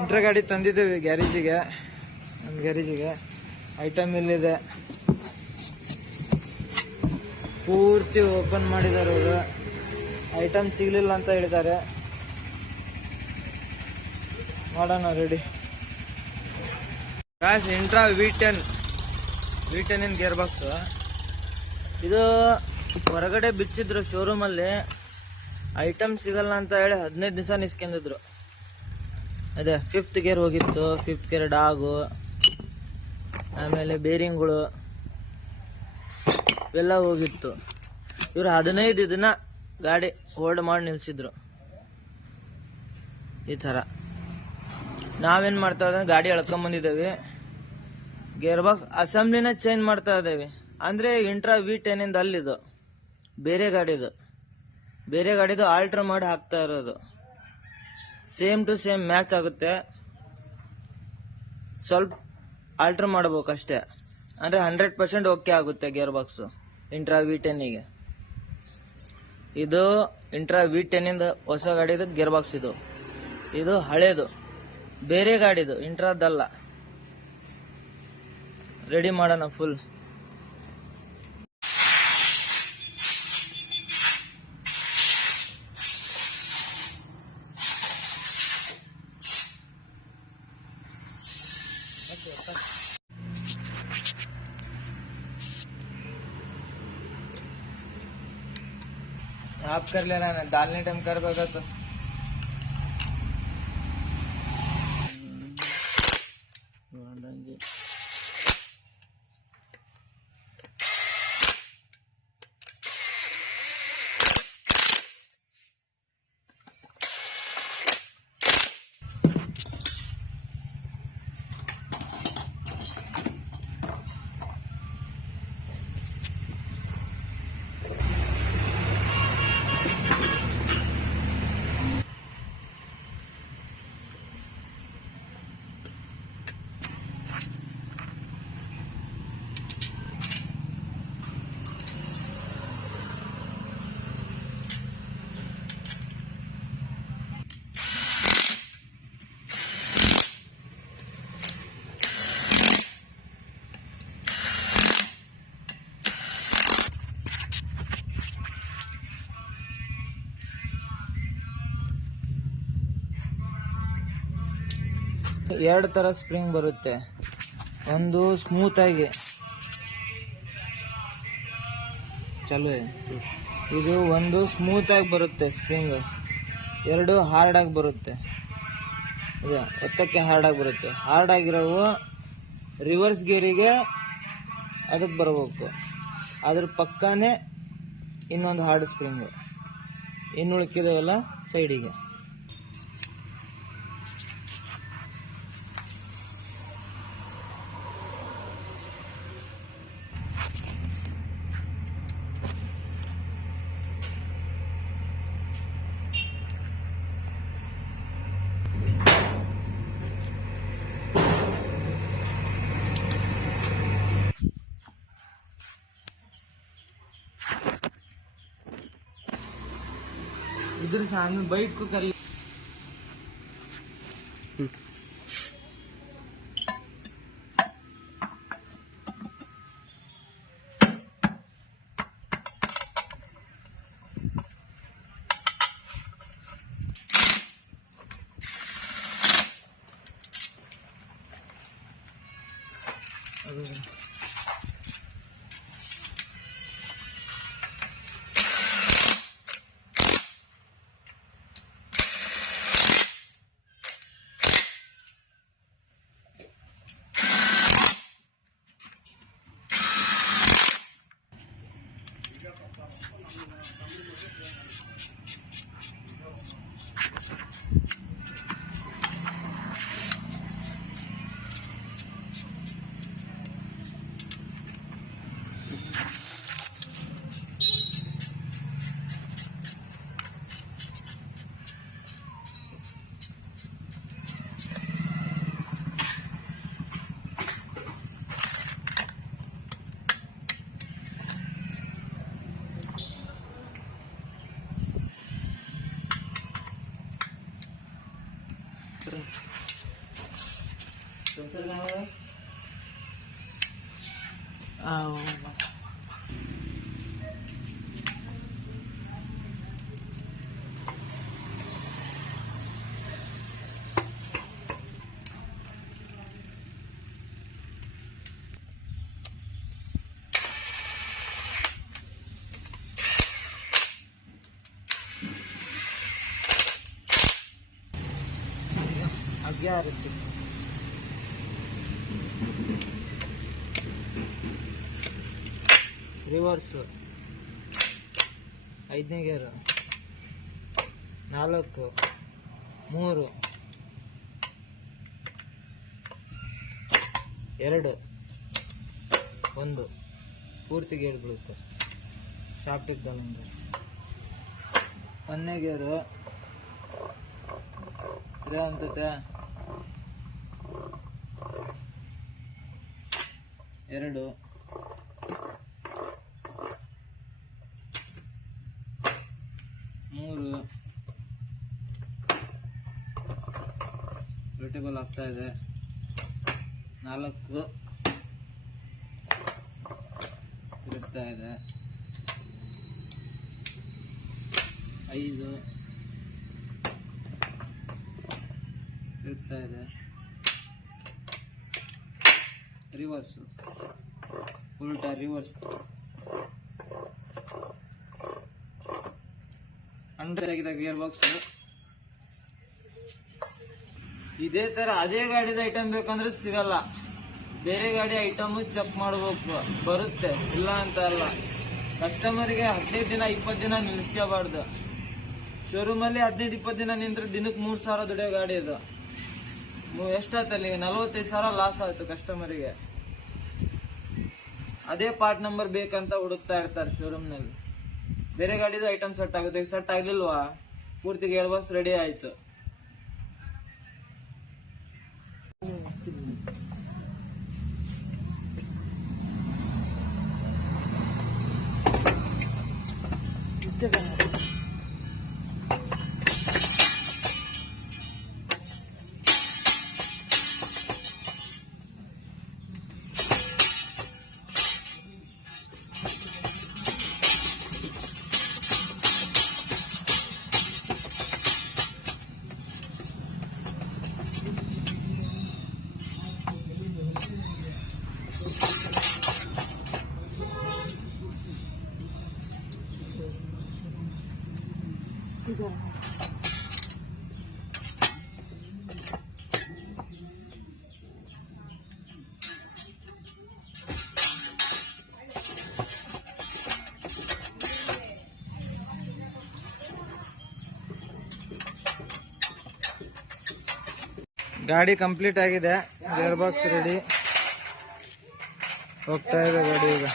Intra ಗಾಡಿ ತಂದಿದ್ದೇವೆ ಗ್ಯಾರೇಜಿಗೆ, ನಮ್ಮ ಗ್ಯಾರೇಜಿಗೆ. ಐಟಮ್ ಇಲ್ಲಿದೆ, ಪೂರ್ತಿ ಓಪನ್ ಮಾಡಿದ್ದಾರೆ ಅವರು. ಐಟಮ್ ಸಿಗಲಿಲ್ಲ ಅಂತ ಹೇಳಿದ್ದಾರೆ. ಮಾಡೋಣ ready. Guys, intra V10 gear box ಇದು. ಹೊರಗಡೆ ಬಿಚ್ಚಿದ್ರು ಶೋರೂಮಲ್ಲಿ, ಐಟಮ್ ಸಿಗಲ್ಲ ಅಂತ ಹೇಳಿ 15 ದಿವಸ ನಿಸ್ಕೊಂಡಿದ್ರು. ಅದೇ 5th ಗೇರ್ ಹೋಗಿತ್ತು, 5th ಗೇರ್ ಡಾಗು, ಆಮೇಲೆ ಬೇರಿಂಗ್ಗಳು ಇವೆಲ್ಲ ಹೋಗಿತ್ತು. ಇವರು 15 ದಿನ ಗಾಡಿ ಹೋಲ್ಡ್ ಮಾಡಿ ನಿಲ್ಸಿದ್ರು. ಈ ಥರ ನಾವೇನು ಮಾಡ್ತಾ ಇದ್ದೇವೆ, ಗಾಡಿ ಎಳ್ಕೊಂಬಂದಿದ್ದೇವೆ, ಗೇರ್ ಬಾಕ್ಸ್ ಅಸೆಂಬ್ಲಿನ ಚೇಂಜ್ ಮಾಡ್ತಾ ಇದ್ದೇವೆ. ಅಂದರೆ ಇಂಟ್ರಾ V10 ಇಂದ ಅಲ್ಲಿದು ಬೇರೆ ಗಾಡಿದು ಆಲ್ಟ್ರ್ ಮಾಡಿ ಹಾಕ್ತಾ ಇರೋದು. ಸೇಮ್ ಟು ಸೇಮ್ ಮ್ಯಾಚ್ ಆಗುತ್ತೆ, ಸ್ವಲ್ಪ ಆಲ್ಟ್ರ್ ಮಾಡ್ಬೇಕಷ್ಟೇ. ಅಂದರೆ 100% ಓಕೆ ಆಗುತ್ತೆ ಗೇರ್ ಬಾಕ್ಸು ಇಂಟ್ರಾ V10ಗೆ. ಇದು ಇಂಟ್ರಾ V10 ಇಂದ ಹೊಸ ಗಾಡಿದು ಗೇರ್ ಬಾಕ್ಸ್. ಇದು ಹಳೇದು, ಬೇರೆ ಗಾಡಿದು, ಇಂಟ್ರಾದಲ್ಲ. ರೆಡಿ ಮಾಡೋಣ ಫುಲ್. आप कर लेना ना, डालने टाइम कर देगा तो ಎರಡು ತರ ಸ್ಪ್ರಿಂಗ್ ಬರುತ್ತೆ. ಒಂದು ಸ್ಮೂತ್ ಆಗಿ ಇದು ಒಂದು ಸ್ಮೂತ್ ಆಗಿ ಬರುತ್ತೆ ಸ್ಪ್ರಿಂಗ್, ಎರಡು ಹಾರ್ಡ್ ಆಗಿ ಬರುತ್ತೆ. ಅದೇ ಒತ್ತಕ್ಕೆ ಹಾರ್ಡ್ ಆಗಿ ಬರುತ್ತೆ. ಹಾರ್ಡ್ ಆಗಿರೋವು ರಿವರ್ಸ್ ಗೇರಿಗೆ ಅದಕ್ಕೆ ಬರಬೇಕು. ಅದ್ರ ಪಕ್ಕನೇ ಇನ್ನೊಂದು ಹಾರ್ಡ್ ಸ್ಪ್ರಿಂಗು, ಇನ್ನು ಉಳ್ಕಿದವೆಲ್ಲ ಸೈಡಿಗೆ. इधर सामने बाइक को कर अग्यार रिवर्स 5ನೇ ಗೇರ್ 4 3 2 1 ಪೂರ್ತಿ ಗೇರ್ ಬೀಳುತ್ತೆ ಶಾಫ್ಟ್ ಇದ್ದಲ್ಲಿಂದ 1ನೇ ಗೇರು ತಿರ್ಗಾ ಅಂತತೆ 2 3 ರೋಟೇಬಲ್ ಆಗ್ತಾ ಇದೆ 4 ತಿರುಗ್ತಾ ಇದೆ 5 ತಿರುಗ್ತಾ ಇದೆ ರಿವರ್ಸ್ ಉಲ್ಟಾ ರಿವರ್ಸ್ ಅಂಡರ್ ಆಗಿದೆ ಗೇರ್ ಬಾಕ್ಸ್ ಇದೇ ತರ ಅದೇ ಗಾಡಿದ ಐಟಮ್ ಬೇಕಂದ್ರೆ ಸಿಗಲ್ಲ ಬೇರೆ ಗಾಡಿ ಐಟಮ್ ಚೆಕ್ ಮಾಡ್ಬೇಕು ಬರುತ್ತೆ ಇಲ್ಲ ಅಂತ ಅಲ್ಲ ಕಸ್ಟಮರ್ಗೆ 15 ದಿನ 20 ದಿನ ನಿಲ್ಲಿಸ್ಕೋಬಾರ್ದು ಶೋರೂಮಲ್ಲಿ 15-20 ದಿನ ನಿಂತ್ರೆ ದಿನಕ್ಕೆ 3,000 ದುಡಿಯೋ ಗಾಡಿ ಇದು ಎಷ್ಟಾಯ್ತಲ್ಲಿ 45,000 ಲಾಸ್ ಆಯ್ತು ಕಸ್ಟಮರಿಗೆ ಅದೇ ಪಾರ್ಟ್ ನಂಬರ್ ಬೇಕಂತ ಹುಡುಕ್ತಾ ಇರ್ತಾರೆ ಶೋರೂಮ್ನಲ್ಲಿ ಬೇರೆ ಗಾಡಿದು ಐಟಮ್ ಸೆಟ್ ಆಗುತ್ತೆ ಸೆಟ್ ಆಗ್ಲಿಲ್ವಾ ಪೂರ್ತಿ ಗೇರ್ ಬಾಕ್ಸ್ ರೆಡಿ ಆಯ್ತು ಗಾಡಿ ಕಂಪ್ಲೀಟ್ ಆಗಿದೆ ಗೇರ್ ಬಾಕ್ಸ್ ರೆಡಿ ಹೋಗ್ತಾ ಇದೆ ಗಾಡಿ ಈಗ